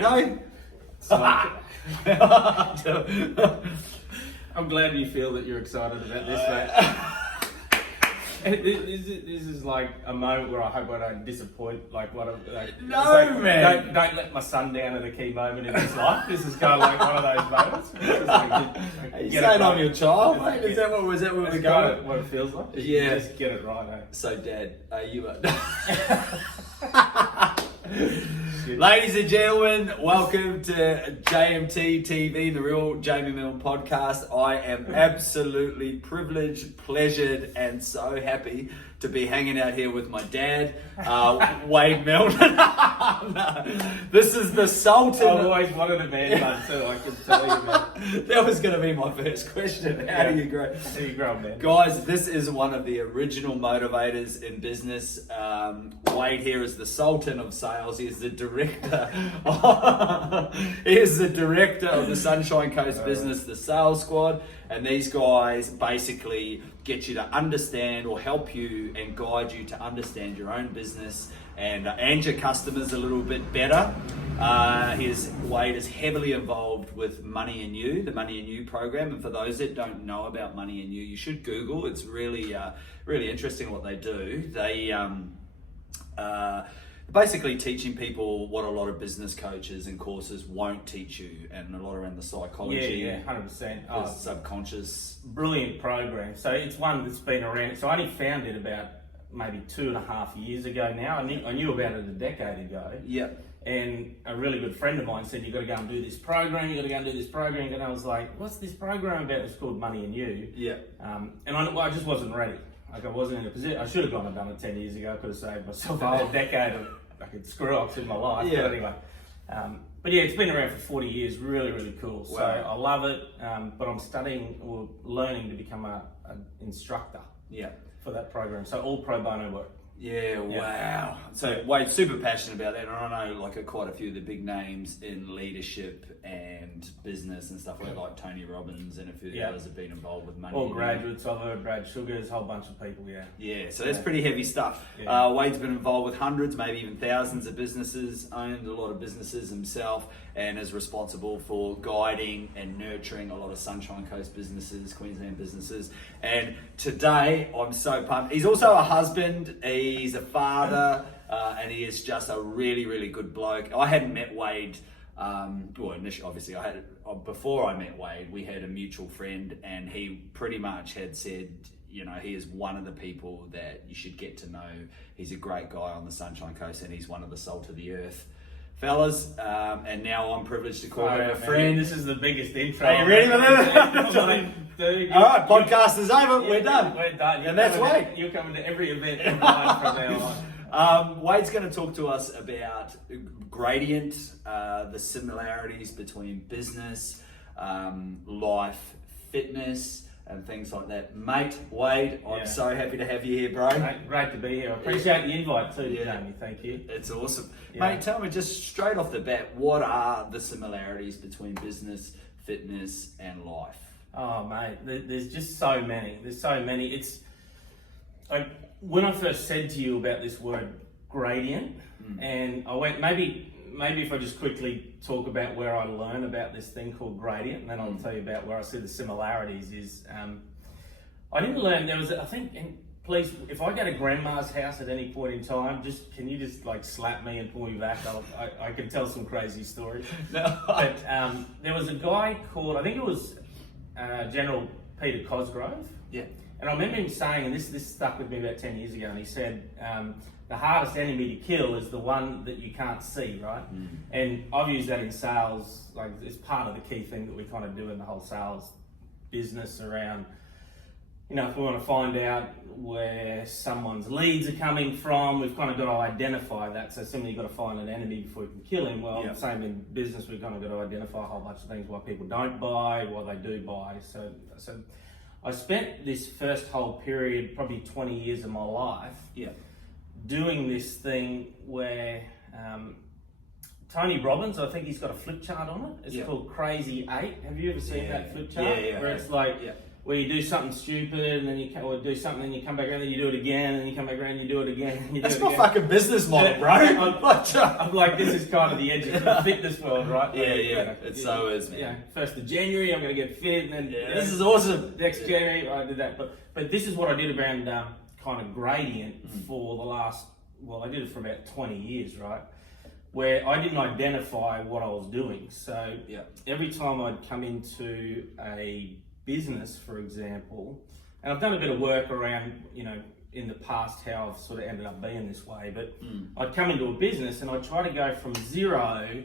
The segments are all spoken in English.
know? I'm glad you feel that you're excited about this, mate. This is like a moment where I hope I don't disappoint. Like what? Man. Don't let my son down at a key moment in his life. This is kind of like one of those moments. Are you saying I'm your child, mate? Is that what we're going? What it feels like? Yeah. Just get it right, eh? So, Dad, ladies and gentlemen, welcome to JMTtv, the Real Jamie Milne podcast. I am absolutely privileged, pleasured, and so happy to be hanging out here with my dad, Wade Milne. No, this is the Sultan. I've always wanted a man bun too, I can tell you, man. That was going to be my first question. How do you grow? How do you grow, man? Guys, this is one of the original motivators in business. Wade here is the Sultan of sales. He is the director. He is the director of the Sunshine Coast business, the Sales Squad. And these guys basically get you to understand or help you and guide you to understand your own business and your customers a little bit better. Wade is heavily involved with Money and You, the Money and You program. And for those that don't know about Money and You should Google. It's really interesting what they do. They basically teaching people what a lot of business coaches and courses won't teach you, and a lot around the psychology. Yeah, 100%. The subconscious. Brilliant program. So it's one that's been around. So I only found it about maybe 2.5 years ago now. I knew about it a decade ago. Yeah. And a really good friend of mine said, "You've got to go and do this program. You've got to go and do this program." And I was like, "What's this program about?" It's called Money and You. Yeah. And I just wasn't ready. Like I wasn't in a position. I should have gone and done it 10 years ago. I could have saved myself a whole decade of fucking screw-ups in my life. Yeah. But anyway. But yeah, it's been around for 40 years. Really, really cool. So I love it. But I'm studying or learning to become an instructor. Yeah. For that program. So all pro bono work. Yeah, wow. So Wade's super passionate about that, and I know quite a few of the big names in leadership and business and stuff like Tony Robbins and a few of the others have been involved with Money. All graduates, I've heard Brad Sugars, a whole bunch of people, Yeah, so that's pretty heavy stuff. Yeah. Wade's been involved with hundreds, maybe even thousands of businesses, owned a lot of businesses himself, and is responsible for guiding and nurturing a lot of Sunshine Coast businesses, Queensland businesses. And today, I'm so pumped. He's also a husband, he's a father, and he is just a really, really good bloke. I hadn't met Wade, initially, obviously, before I met Wade, we had a mutual friend, and he pretty much had said, he is one of the people that you should get to know. He's a great guy on the Sunshine Coast, and he's one of the salt of the earth fellas, and now I'm privileged to call him a friend. This is the biggest intro. Are you ready for that? All right, podcast is over. We're done. We're done. And that's Wade. You're coming to every event of mine from now on. Wade's going to talk to us about gradient, the similarities between business, life, fitness, and things like that. Mate, Wade, I'm so happy to have you here, bro. Great to be here. I appreciate the invite too, Jamie. Thank you. It's awesome. Mate, tell me just straight off the bat, what are the similarities between business, fitness, and life? Oh, mate, there's just so many. There's so many. It's like when I first said to you about this word gradient, and I went, maybe if I just quickly talk about where I learned about this thing called gradient, and then I'll tell you about where I see the similarities is, I didn't learn, there was, I think, and please, if I go to grandma's house at any point in time, can you just slap me and pull me back? I can tell some crazy stories. No. But there was a guy called, I think it was General Peter Cosgrove. Yeah. And I remember him saying, and this stuck with me about 10 years ago, and he said, the hardest enemy to kill is the one that you can't see, right? And I've used that in sales, it's part of the key thing that we kind of do in the whole sales business around, if we want to find out where someone's leads are coming from, we've kind of got to identify that. So simply you've got to find an enemy before you can kill him. Well, same in business, we've kind of got to identify a whole bunch of things, why people don't buy, why they do buy. So I spent this first whole period, probably 20 years of my life, doing this thing where Tony Robbins, I think he's got a flip chart on it. It's called Crazy 8. Have you ever seen that flip chart? Yeah. Where it's where you do something stupid and then or do something and you come back around and you do it again and you come back around and you do it again and you do That's it my again. fucking business model, bro. I'm like, this is kind of the edge of the fitness world, right? Yeah. It so is, man. Yeah, 1st of January, I'm going to get fit, and then This is awesome. next January, I did that. But this is what I did around kind of gradient for the last, well, I did it for about 20 years, right? Where I didn't identify what I was doing. So every time I'd come into a business, for example, and I've done a bit of work around, in the past how I've sort of ended up being this way, but I'd come into a business and I'd try to go from 0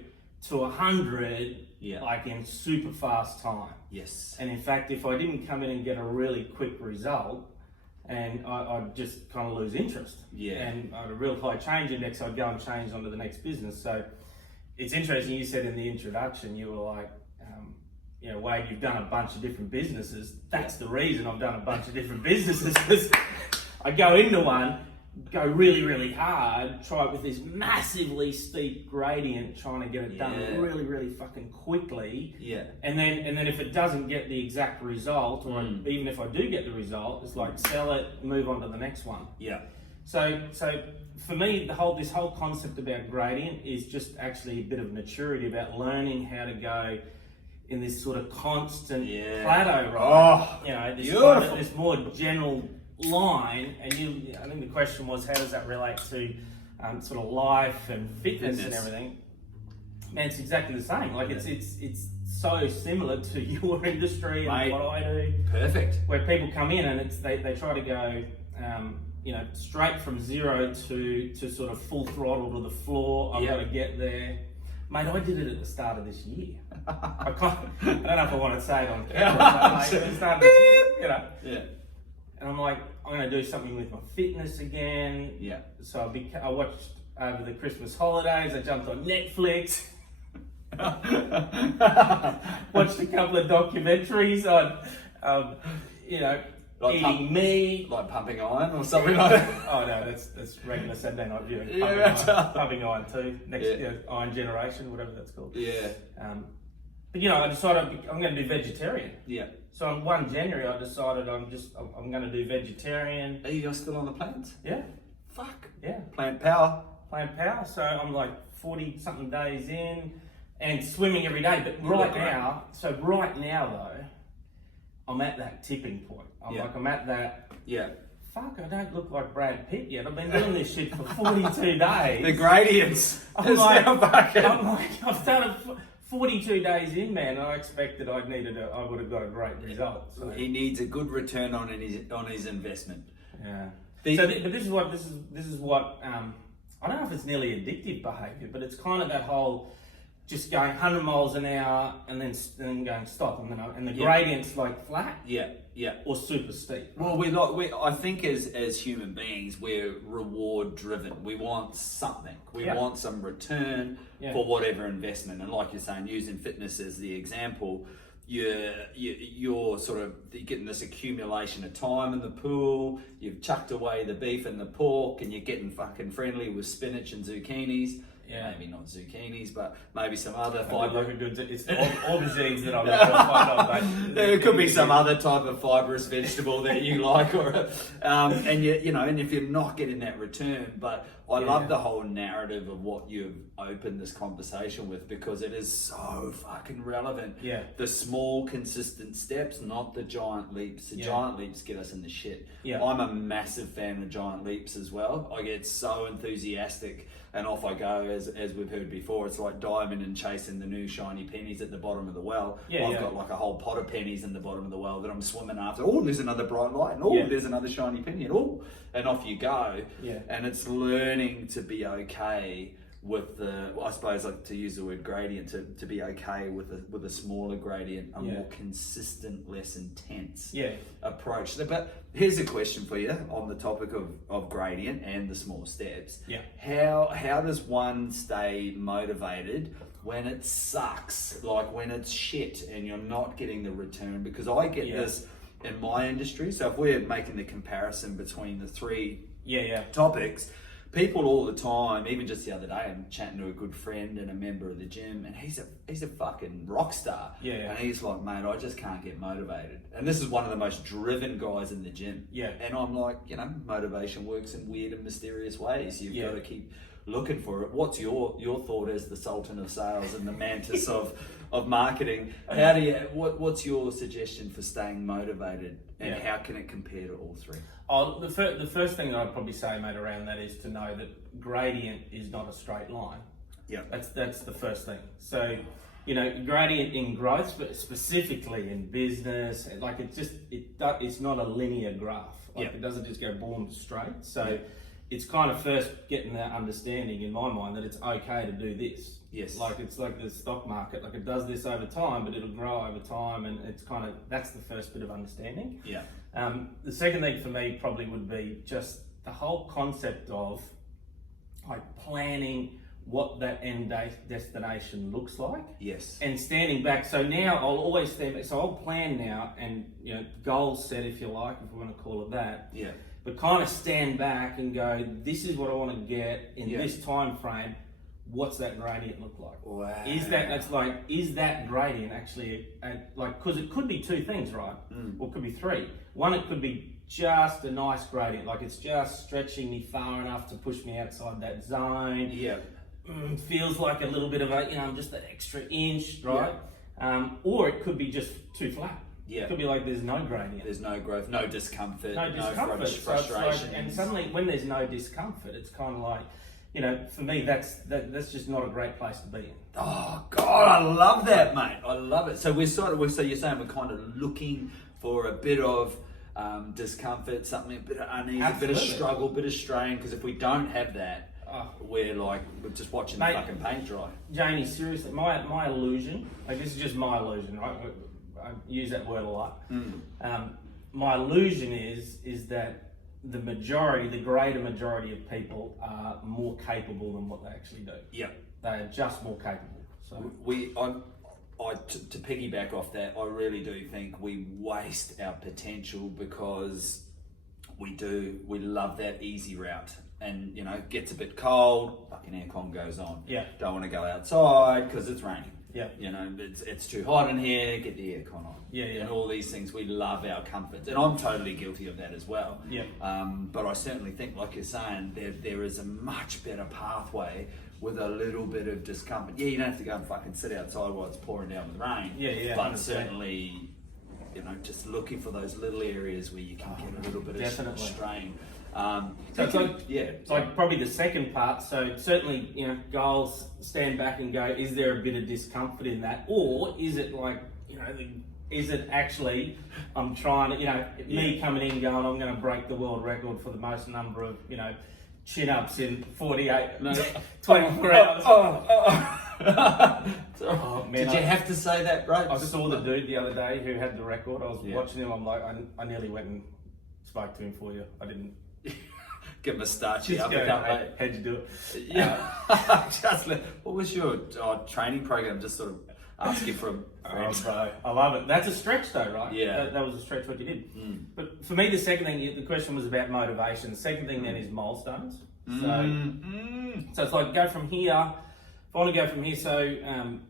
to 100 like in super fast time. Yes. And in fact, if I didn't come in and get a really quick result, and I'd just kind of lose interest. Yeah. And I had a real high change index, I'd go and change onto the next business. So it's interesting, you said in the introduction, you were like, Wade, you've done a bunch of different businesses. That's the reason I've done a bunch of different businesses, because I go into one, go really, really hard, try it with this massively steep gradient, trying to get it done really, really fucking quickly. Yeah. And then if it doesn't get the exact result, or even if I do get the result, it's like sell it, move on to the next one. Yeah. So for me, this whole concept about gradient is just actually a bit of maturity about learning how to go in this sort of constant plateau, right? This more general line, and I think the question was, how does that relate to sort of life and fitness and everything? Man, it's exactly the same. Like it's so similar to your industry and what I do. Perfect. Where people come in and they try to go straight from 0 to sort of full throttle to the floor. I've got to get there. Mate, I did it at the start of this year. I don't know if I want to say it on camera, but it started, and I'm like, I'm going to do something with my fitness again. Yeah. So I watched over the Christmas holidays. I jumped on Netflix. Watched a couple of documentaries on, like eating meat, like Pumping Iron or something like that. Oh no, that's regular Saturday night viewing. Pumping Iron 2, next Iron Generation, whatever that's called. Yeah. But I decided I'm going to do vegetarian. Yeah. So on 1 January, I decided I'm going to do vegetarian. Are you still on the plants? Yeah. Fuck. Yeah. Plant power. So I'm like 40 something days in and swimming every day. But right now though, I'm at that tipping point. I'm at that. Yeah. Fuck, I don't look like Brad Pitt yet. I've been doing this shit for 42 days. The gradients. I'm like, I've done it 42 days in, man. I expected I would have got a great result. So. He needs a good return on his investment. Yeah. But this is what I don't know if it's nearly addictive behaviour, but it's kind of that whole just going 100 miles an hour and then going stop, and the gradient's like flat. Yeah. Yeah. Or super steep. Well, I think as human beings, we're reward driven. We want something. We want some return for whatever investment. And like you're saying, using fitness as the example, you're sort of getting this accumulation of time in the pool. You've chucked away the beef and the pork, and you're getting fucking friendly with spinach and zucchinis. Yeah. Maybe not zucchinis, but maybe some other fibre. It's all the seeds that I'm going to find out. There could be some other type of fibrous vegetable that you like, and and if you're not getting that return, but I love the whole narrative of what you've opened this conversation with, because it is so fucking relevant. Yeah. The small, consistent steps, not the giant leaps. The giant leaps get us in the shit. Yeah. I'm a massive fan of giant leaps as well. I get so enthusiastic and off I go, as we've heard before. It's like diving and chasing the new shiny pennies at the bottom of the well. I've got like a whole pot of pennies in the bottom of the well that I'm swimming after. Oh, there's another bright light. And there's another shiny penny. And off you go. Yeah. And it's learning to be okay with I suppose, like, to use the word gradient, to be okay with a smaller gradient, a more consistent, less intense approach. But here's a question for you on the topic of gradient and the small steps. Yeah. How does one stay motivated when it sucks, like when it's shit and you're not getting the return? Because I get this in my industry. So if we're making the comparison between the three topics, people all the time, even just the other day, I'm chatting to a good friend and a member of the gym, and he's a fucking rock star. Yeah. And he's like, mate, I just can't get motivated. And this is one of the most driven guys in the gym. Yeah. And I'm like, motivation works in weird and mysterious ways. You've got to keep looking for it. What's your thought as the Sultan of Sales and the Mantis of marketing? How do you? What's your suggestion for staying motivated, and how can it compare to all three? Oh, the first thing that I'd probably say, mate, around that is to know that gradient is not a straight line. Yeah, that's the first thing. So, gradient in growth, but specifically in business, like it's not a linear graph. Like it doesn't just go boom straight. So it's kind of first getting that understanding in my mind that it's okay to do this. Yes. Like it's like the stock market, like it does this over time, but it'll grow over time, and it's kind of, that's the first bit of understanding. Yeah. The second thing for me probably would be just the whole concept of like planning what that end destination looks like. Yes. And standing back. So now I'll always stand back. So I'll plan now and, goals set, if you like, if we want to call it that. Yeah. But kind of stand back and go, this is what I want to get in this time frame. What's that gradient look like? Wow. Is that gradient actually because it could be two things, right? Or it could be three. One, it could be just a nice gradient, like it's just stretching me far enough to push me outside that zone. Yeah. Feels like a little bit of just an extra inch, right? Yeah. Or it could be just too flat. Yeah. It could be like there's no gradient. There's no growth, no discomfort, no frustration. So and suddenly when there's no discomfort, it's kind of like, for me, that's just not a great place to be in. Oh God, I love that, mate. I love it. So so you're saying we're kind of looking for a bit of discomfort, something, a bit of unease, Absolutely. a bit of struggle, a bit of strain, because if we don't have that, we're just watching the fucking paint dry. Jamie, seriously, my illusion, like this is just my illusion, right? I use that word a lot. My illusion is that the greater majority of people are more capable than what they actually do. Yeah. They are just more capable. So to piggyback off that, I really do think we waste our potential because we love that easy route. And gets a bit cold, fucking aircon goes on. Yeah. Don't want to go outside because it's raining. Yeah. It's too hot in here, get the aircon on. Yeah. And all these things, we love our comforts. And I'm totally guilty of that as well. Yeah. But I certainly think, like you're saying, there is a much better pathway with a little bit of discomfort. Yeah, you don't have to go and fucking sit outside while it's pouring down with rain. Yeah. But certainly, just looking for those little areas where you can get a little bit of strain. So it's like probably the second part. So certainly, goals, stand back and go, is there a bit of discomfort in that? Or is it like, is it actually, I'm trying to, me coming in going, I'm going to break the world record for the most number of, chin-ups in 24 hours. Man, did you have to say that, bro? I saw the dude the other day who had the record. I was watching him. I'm like, I nearly went and spoke to him for you. I didn't. Give him a start. Just go, how'd you do it? Yeah. What was your training program? Just sort of ask you for a friend. Bro, I love it. That's a stretch though, right? Yeah. That was a stretch what you did. But for me, the second thing, the question was about motivation. The second thing then is milestones. So it's like go from here. If I want to go from here, so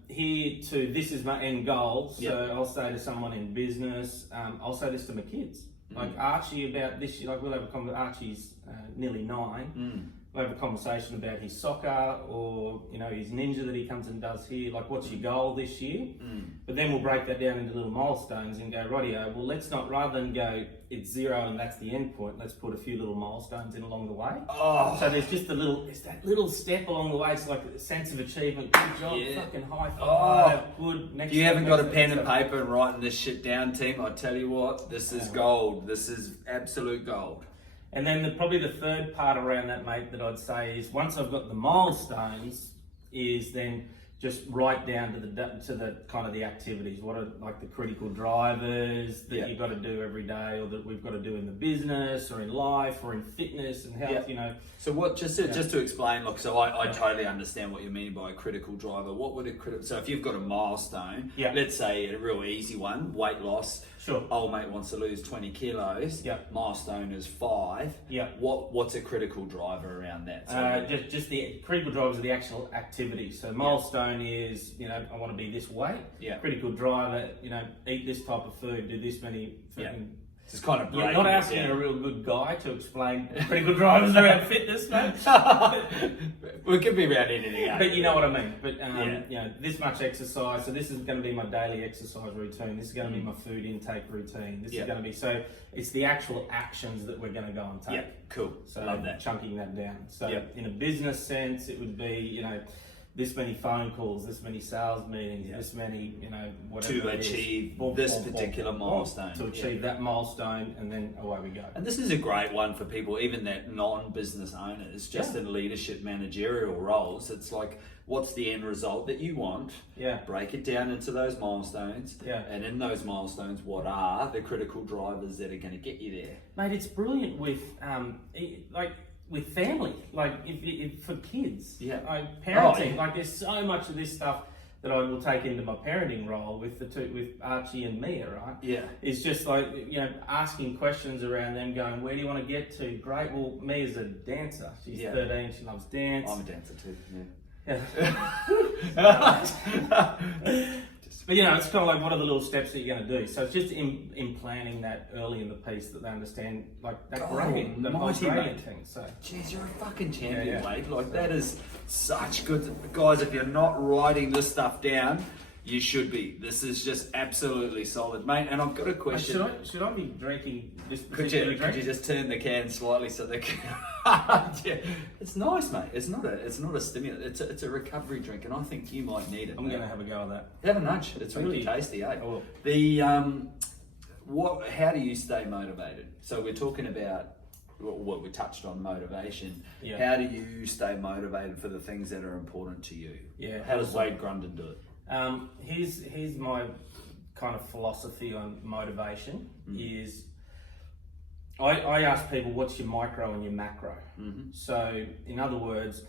here to this is my end goal. So I'll say to someone in business, I'll say this to my kids. Like Archie about this year, like we'll have a conversation. Archie's nearly 9. We'll have a conversation about his soccer or his ninja that he comes and does here. Like, what's your goal this year? But then we'll break that down into little milestones and go, rightio. Well, let's not, rather than go it's 0 and that's the end point. Let's put a few little milestones in along the way. So there's just it's that little step along the way. It's like a sense of achievement. Good job, fucking high five. Good. Next. You haven't got a pen and paper and writing this shit down, team. I tell you what, this is gold. This is absolute gold. And then probably the third part around that, mate, that I'd say is once I've got the milestones, is then just right down to the kind of the activities. What are like the critical drivers that you got to do every day, or that we've got to do in the business or in life or in fitness and health. You know. So what? Just to explain, look. So I totally understand what you mean by a critical driver. What would a critical? So if you've got a milestone, let's say a real easy one, weight loss. Sure. Old mate wants to lose 20 kilos. Milestone is 5. What's a critical driver around that? So just the critical drivers are the actual activities. So milestone is, you know, I want to be this weight. Critical driver, you know, eat this type of food, do this many. It's kind of you're not asking a real good guy to explain critical drivers around fitness, mate. We could be around anything. But you know what I mean. But you know, this much exercise. So this is going to be my daily exercise routine. This is going to be my food intake routine. This is going to be, so it's the actual actions that we're going to go and take. Yeah, cool. So love that. Chunking that down. So in a business sense, it would be, you know, this many phone calls, this many sales meetings, this many, you know, whatever to achieve this particular milestone. To achieve that milestone, and then away we go. And this is a great one for people, even that non-business owners, just in leadership managerial roles. It's like, what's the end result that you want? Break it down into those milestones. And in those milestones, what are the critical drivers that are going to get you there? Mate, it's brilliant with, with family, like if for kids, parenting. Like there's so much of this stuff that I will take into my parenting role with with Archie and Mia, right? It's just like, you know, asking questions around them, going, where do you want to get to? Great. Well, Mia's a dancer. She's 13. She loves dance. I'm a dancer too. But you know, it's kind of like, what are the little steps that you're going to do? So it's just implanting that early in the piece, that they understand, like that grading, the whole grading thing. So, jeez, you're a fucking champion, mate. Like that is such good, guys. If you're not writing this stuff down, you should be. This is just absolutely solid, mate. And I've got a question. Should I be drinking this Could particular drink? you just turn the can slightly so they can? It's nice, mate. It's not a stimulant. It's a recovery drink, and I think you might need it. I'm going to have a go at that. Have a nudge. It's really tasty, eh? I will. How do you stay motivated? So we're talking about what we touched on, motivation. How do you stay motivated for the things that are important to you? How does Wade Grundon do it? Here's my kind of philosophy on motivation is I ask people, what's your micro and your macro? So in other words,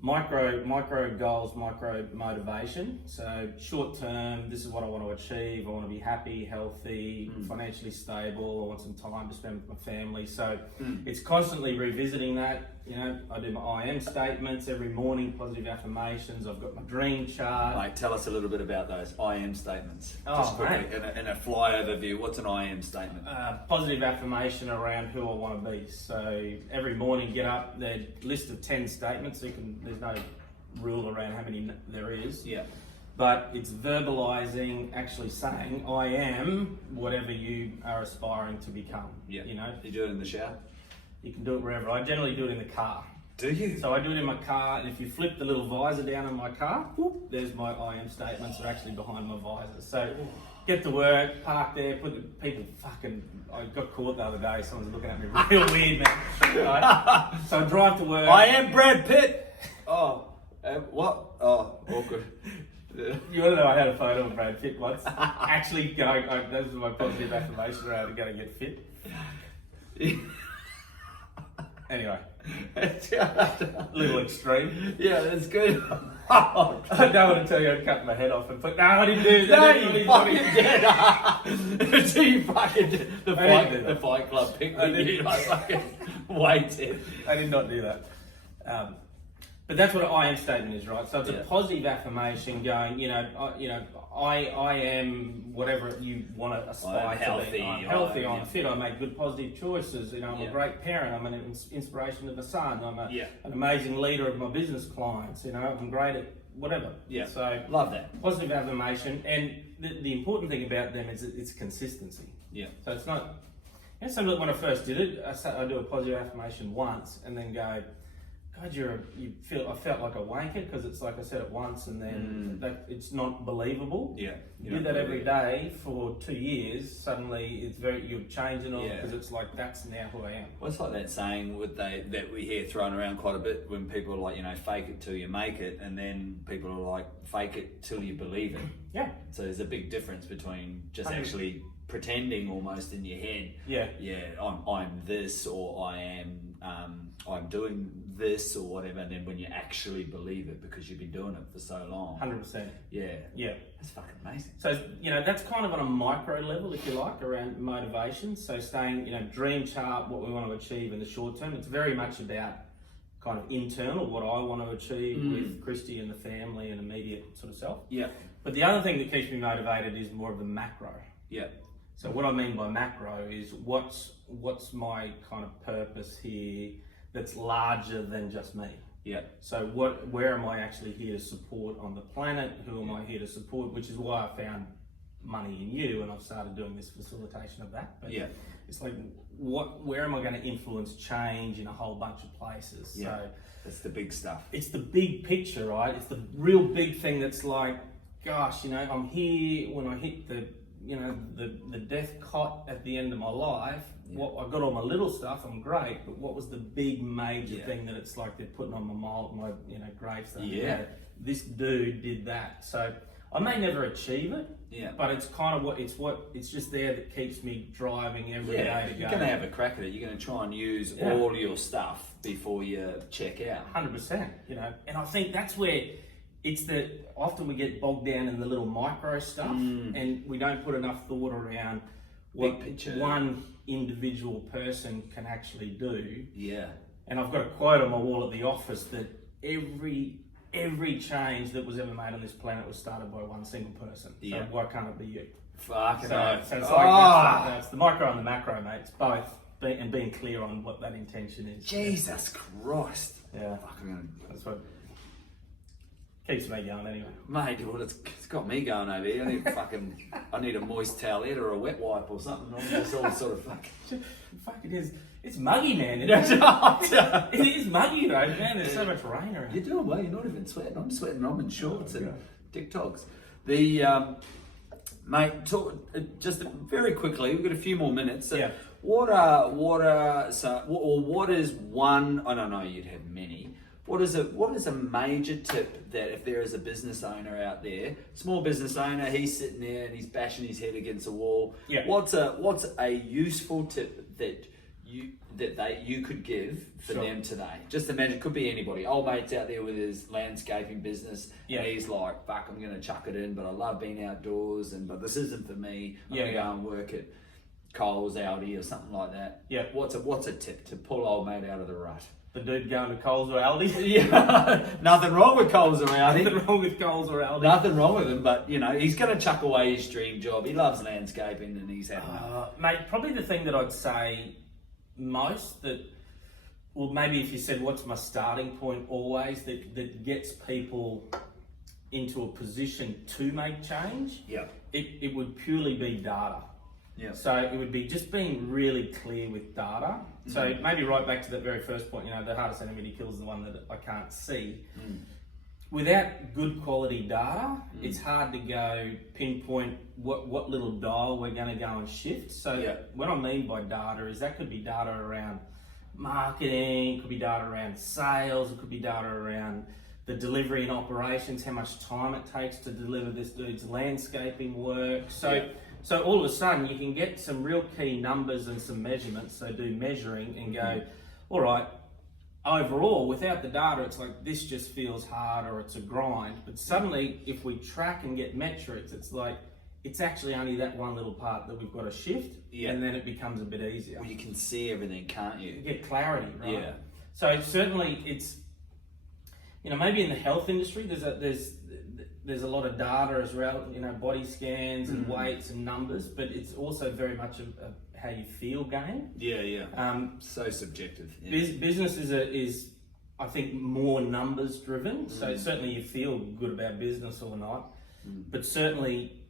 micro goals, micro motivation. So short term, this is what I want to achieve. I want to be happy, healthy, financially stable. I want some time to spend with my family. So it's constantly revisiting that. You know, I do my I am statements every morning, positive affirmations. I've got my dream chart. Mate, tell us a little bit about those I am statements. Oh, just quickly, in a flyover view, what's an I am statement? Positive affirmation around who I want to be. So every morning, get up, there's a list of 10 statements. So there's no rule around how many there is. But it's verbalizing, actually saying, I am whatever you are aspiring to become. You know? You do it in the shower? You can do it wherever. I generally do it in the car. Do you? So I do it in my car, and if you flip the little visor down on my car, whoop, there's my I am statements are actually behind my visor. So get to work, park there, people fucking, I got caught the other day, someone's looking at me real weird, man. Right? So I drive to work. I am Brad Pitt. What? Oh, awkward. You want to know, I had a photo of Brad Pitt once. Actually, that was my positive affirmation around to go and get fit. Anyway, a little extreme. Yeah, that's good. I don't want to tell you I'd cut my head off and put. No, I didn't do that. No, you fucking did. So you fucking did. The Fight Club picked you. I fucking waited. I did not do that. But that's what an I am statement is, right? So it's a positive affirmation going, I am whatever you want to aspire to be. I'm healthy, I'm fit, I make good positive choices, I'm a great parent, I'm an inspiration to my son, I'm an amazing leader of my business clients, I'm great at whatever. So love that. Positive affirmation, and the important thing about them is it's consistency. So it's not, so when I first did it, I do a positive affirmation once and then go, God, I felt like a wanker, because it's like I said it once, and then that it's not believable. Yeah. You do that every day for 2 years. Suddenly, you're changing all, because it's like, that's now who I am. Well, it's like that saying that we hear thrown around quite a bit when people are like, fake it till you make it, and then people are like, fake it till you believe it. Yeah. So there's a big difference between just actually pretending almost in your head. I'm this, or I'm doing this, or whatever, and then when you actually believe it because you've been doing it for so long. 100%. Yeah. Yeah. That's fucking amazing. So, that's kind of on a micro level, if you like, around motivation. So staying, dream chart, what we want to achieve in the short term. It's very much about kind of internal, what I want to achieve with Christy and the family and immediate sort of self. Yeah. But the other thing that keeps me motivated is more of the macro. Yeah. So what I mean by macro is what's my kind of purpose here that's larger than just me. Yeah. So where am I actually here to support on the planet? Who am I here to support? Which is why I found money in you, and I've started doing this facilitation of that. But it's like, where am I going to influence change in a whole bunch of places? Yeah. So that's the big stuff. It's the big picture, right? It's the real big thing that's like, gosh, I'm here when I hit the death cot at the end of my life. I've got all my little stuff, I'm great, but what was the big major thing that it's like they're putting on my gravestone? This dude did that. So I may never achieve it, but it's kind of it's just there that keeps me driving every day to go. You're going to have a crack at it. You're going to try and use all your stuff before you check out. 100%, and I think that's where it's that often we get bogged down in the little micro stuff, and we don't put enough thought around what one individual person can actually do. Yeah. And I've got a quote on my wall at the office that every change that was ever made on this planet was started by one single person. So why can't it be you? Fucking so it's like that's the micro and the macro, mate. It's both, and being clear on what that intention is. Jesus Christ. Yeah. That's what keeps me going anyway. Mate, well, it's got me going over here. I need a moist towelette or a wet wipe or something. I'm just all sort of Fuck, it is. It's muggy, man. It is muggy though, man. There's so much rain around. You're doing well. You're not even sweating. I'm sweating. I'm in shorts and TikToks. Mate, just very quickly. We've got a few more minutes. So what is one? I don't know. You'd have many. What is a major tip that if there is a business owner out there, small business owner, he's sitting there and he's bashing his head against a wall. Yeah. What's a useful tip that you could give for them today? Just imagine, it could be anybody. Old mate's out there with his landscaping business, and he's like, "Fuck, I'm gonna chuck it in, but I love being outdoors, but this isn't for me. I'm gonna go and work at Coles, Aldi, or something like that." Yeah. What's a tip to pull old mate out of the rut? The dude going to Coles or Aldi? Yeah, nothing wrong with Coles or Aldi. Nothing wrong with Coles or Aldi. Nothing wrong with him, but he's going to chuck away his dream job. He loves landscaping and he's had enough. Mate, probably the thing that I'd say most maybe if you said what's my starting point always, that gets people into a position to make change, it would purely be data. Yeah. So it would be just being really clear with data. So maybe right back to that very first point, the hardest enemy kills the one that I can't see. Without good quality data, it's hard to go pinpoint what little dial we're going to go and shift. So what I mean by data is that could be data around marketing, could be data around sales, it could be data around the delivery and operations, how much time it takes to deliver this dude's landscaping work. So all of a sudden you can get some real key numbers and some measurements, so do measuring and go, all right, overall, without the data, it's like this just feels hard or it's a grind. But suddenly, if we track and get metrics, it's like, it's actually only that one little part that we've got to shift, and then it becomes a bit easier. Well, you can see everything, can't you? You get clarity, right? Yeah. So certainly it's, maybe in the health industry, there's a lot of data as well, body scans and weights and numbers, but it's also very much a how you feel game. So subjective. Business is I think more numbers driven. So certainly you feel good about business or not, but certainly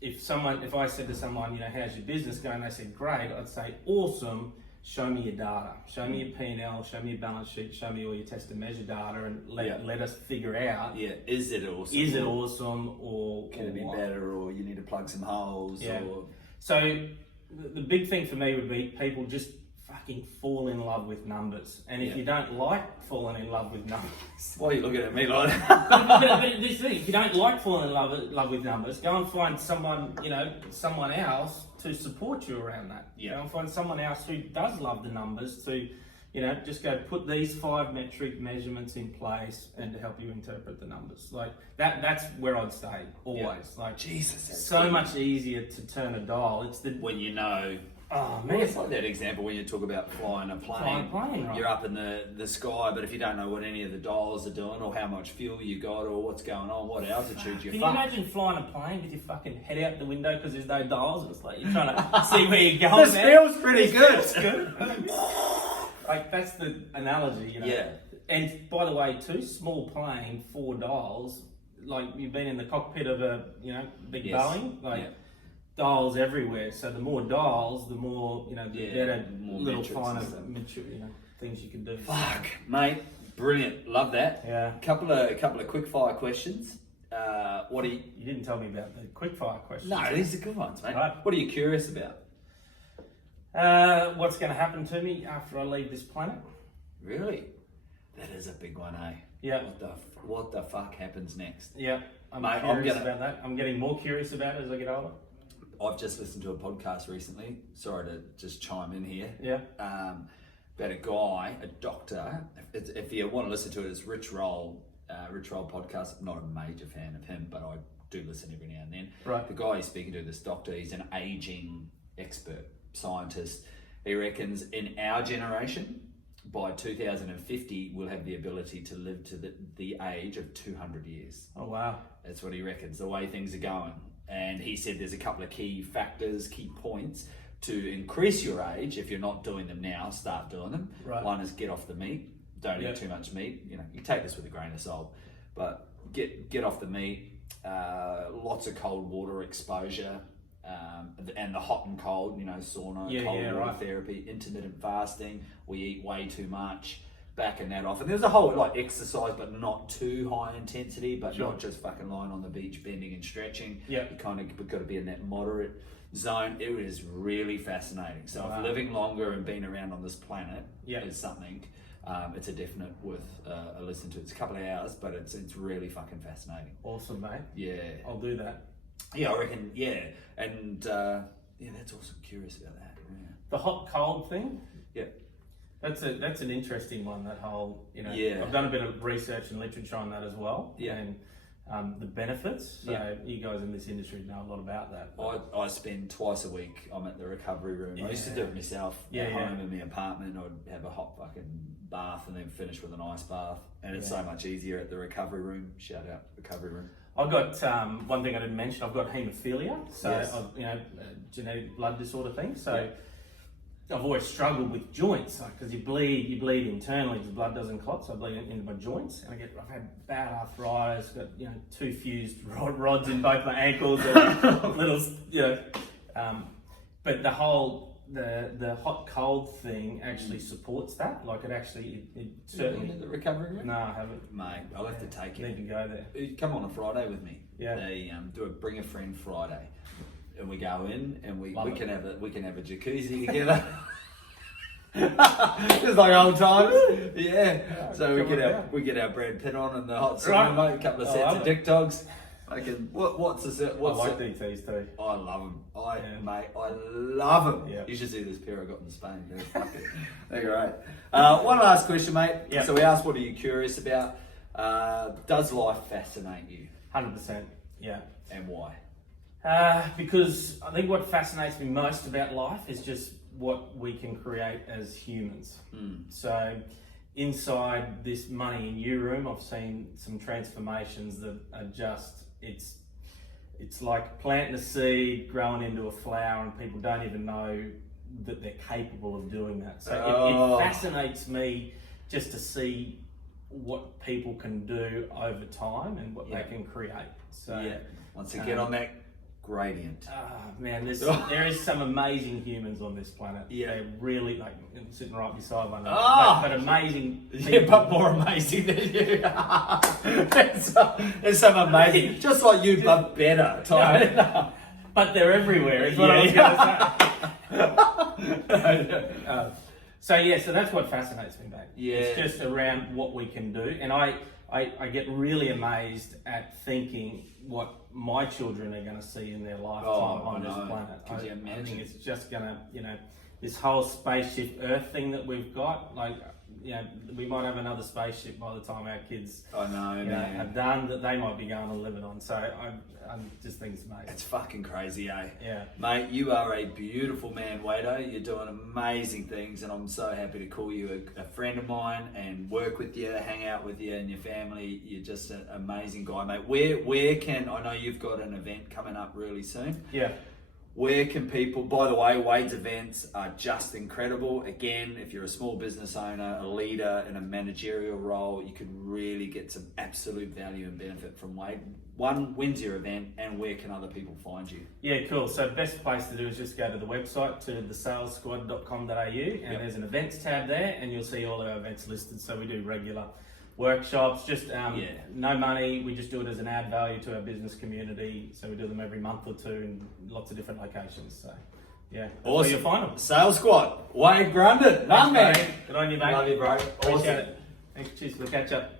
if I said to someone, how's your business going? They said great. I'd say awesome, show me your data, show me your P&L, show me your balance sheet, show me all your test and measure data, and let us figure out. Yeah, is it awesome? Is it awesome, or can it be what? better, or you need to plug some holes? Yeah. Or... So the big thing for me would be people just fucking fall in love with numbers. And if you don't like falling in love with numbers... Why are you looking at me like that? but this thing, if you don't like falling in love with numbers, go and find someone, someone else to support you around that. Yeah. Go and find someone else who does love the numbers to, just go put these 5 metric measurements in place and to help you interpret the numbers. Like that's where I'd stay always. Like Jesus, it's so much easier to turn a dial. It's the when you know. Oh man, well, it's like that example when you talk about flying a plane. Right. You're up in the sky, but if you don't know what any of the dials are doing, or how much fuel you got, or what's going on, what altitude you're Can you imagine flying a plane with your fucking head out the window because there's no dials? And it's like you're trying to see where you're going. This feels pretty good. It's good. Like that's the analogy, Yeah. And by the way, too, small plane, 4 dials. Like you've been in the cockpit of a big Boeing, dials everywhere. So the more dials, the more the better, more little metrics finer, and stuff. things you can do. Fuck, mate, brilliant, love that. Yeah. Couple of quick fire questions. What are you? You didn't tell me about the quick fire questions. No, these are good ones, mate. Right. What are you curious about? What's going to happen to me after I leave this planet? Really? That is a big one, eh? Yeah. What the fuck happens next? Yeah, I'm Mate, curious about that. I'm getting more curious about it as I get older. I've just listened to a podcast recently. Sorry to just chime in here. Yeah. About a guy, a doctor. If you want to listen to it, it's Rich Roll podcast. I'm not a major fan of him, but I do listen every now and then. Right. The guy he's speaking to, this doctor, he's an aging expert, scientist. He reckons in our generation, by 2050, we'll have the ability to live to the age of 200 years. Oh, wow. That's what he reckons, the way things are going. And he said there's a couple of key factors, key points to increase your age. If you're not doing them now, start doing them. Right. One is get off the meat. Don't eat too much meat. You take this with a grain of salt, but get off the meat. Lots of cold water exposure, and the hot and cold. Sauna, cold water therapy, intermittent fasting. We eat way too much. Backing that off, and there's a whole exercise, but not too high intensity, but not just fucking lying on the beach bending and stretching. Yeah, you kind of got to be in that moderate zone. It is really fascinating. So if living longer and being around on this planet is something, it's a definite worth a listen to. It's a couple of hours, but it's really fucking fascinating. Awesome, mate. Yeah, I'll do that. Yeah, I reckon. Yeah, and that's awesome. Curious about that. Yeah. The hot cold thing. Yeah. That's an interesting one. That whole I've done a bit of research and literature on that as well. Yeah. And the benefits. So you guys in this industry know a lot about that. I spend twice a week. I'm at the recovery room. I used to do it myself at home in my apartment. I'd have a hot fucking bath and then finish with an ice bath. And it's so much easier at the recovery room. Shout out recovery room. I've got one thing I didn't mention. I've got haemophilia, so I've, genetic blood disorder thing. So I've always struggled with joints, because you bleed internally because blood doesn't clot. So I bleed into my joints, and I've had bad arthritis. Got 2 fused rods in both my ankles, and little but the whole the hot cold thing actually supports that. Like it certainly. Been in the recovery room? No, I haven't. Mate, I'll have to take you. Need to go there. Come on a Friday with me. Yeah. They do a bring a friend Friday, and we go in and we can have a jacuzzi together. Just like old times. Yeah. So we get our Brad Pitt on in the hot sauna, mate. A couple of sets of dick dogs. What's I like DTs too. I love them. Mate, I love them. Yeah. You should see this pair I got in Spain. They're great. One last question, mate. Yeah. So we asked, what are you curious about? Does life fascinate you? 100%. Yeah. And why? Because I think what fascinates me most about life is just what we can create as humans. So inside this money in you room, I've seen some transformations that are just, it's like planting a seed, growing into a flower, and people don't even know that they're capable of doing that. So it fascinates me just to see what people can do over time and what they can create. So once you get on that gradient. Man, there is some amazing humans on this planet. Yeah. They're really, like, sitting right beside one Oh! another. But amazing people. Yeah, but more amazing than you. There's some amazing, just like you, but better. No, but they're everywhere, is what I was going to say. So that's what fascinates me, mate. Yeah. It's just around what we can do. And I get really amazed at thinking what my children are going to see in their lifetime on this planet. Could you I imagine? think it's just going to, this whole spaceship Earth thing that we've got, like, we might have another spaceship by the time our kids have done that they might be going to live it on. So I just think it's amazing. It's fucking crazy, eh? Yeah. Mate, you are a beautiful man, Wader. You're doing amazing things, and I'm so happy to call you a friend of mine and work with you, hang out with you and your family. You're just an amazing guy, mate. Where can, I know you've got an event coming up really soon. Yeah. Where can people, by the way, Wade's events are just incredible. Again, if you're a small business owner, a leader in a managerial role, you could really get some absolute value and benefit from Wade. One, when's your event, and where can other people find you? Yeah, cool. So best place to do is just go to the website, to thesalessquad.com.au, and there's an events tab there, and you'll see all our events listed. So we do regular workshops, just no money. We just do it as an add value to our business community. So we do them every month or two in lots of different locations. So yeah, awesome. You'll find them. Sales Squad, Wade Grundon, man. Good on you, mate. Love you, bro. Appreciate it. Thanks. Cheers. We'll catch up.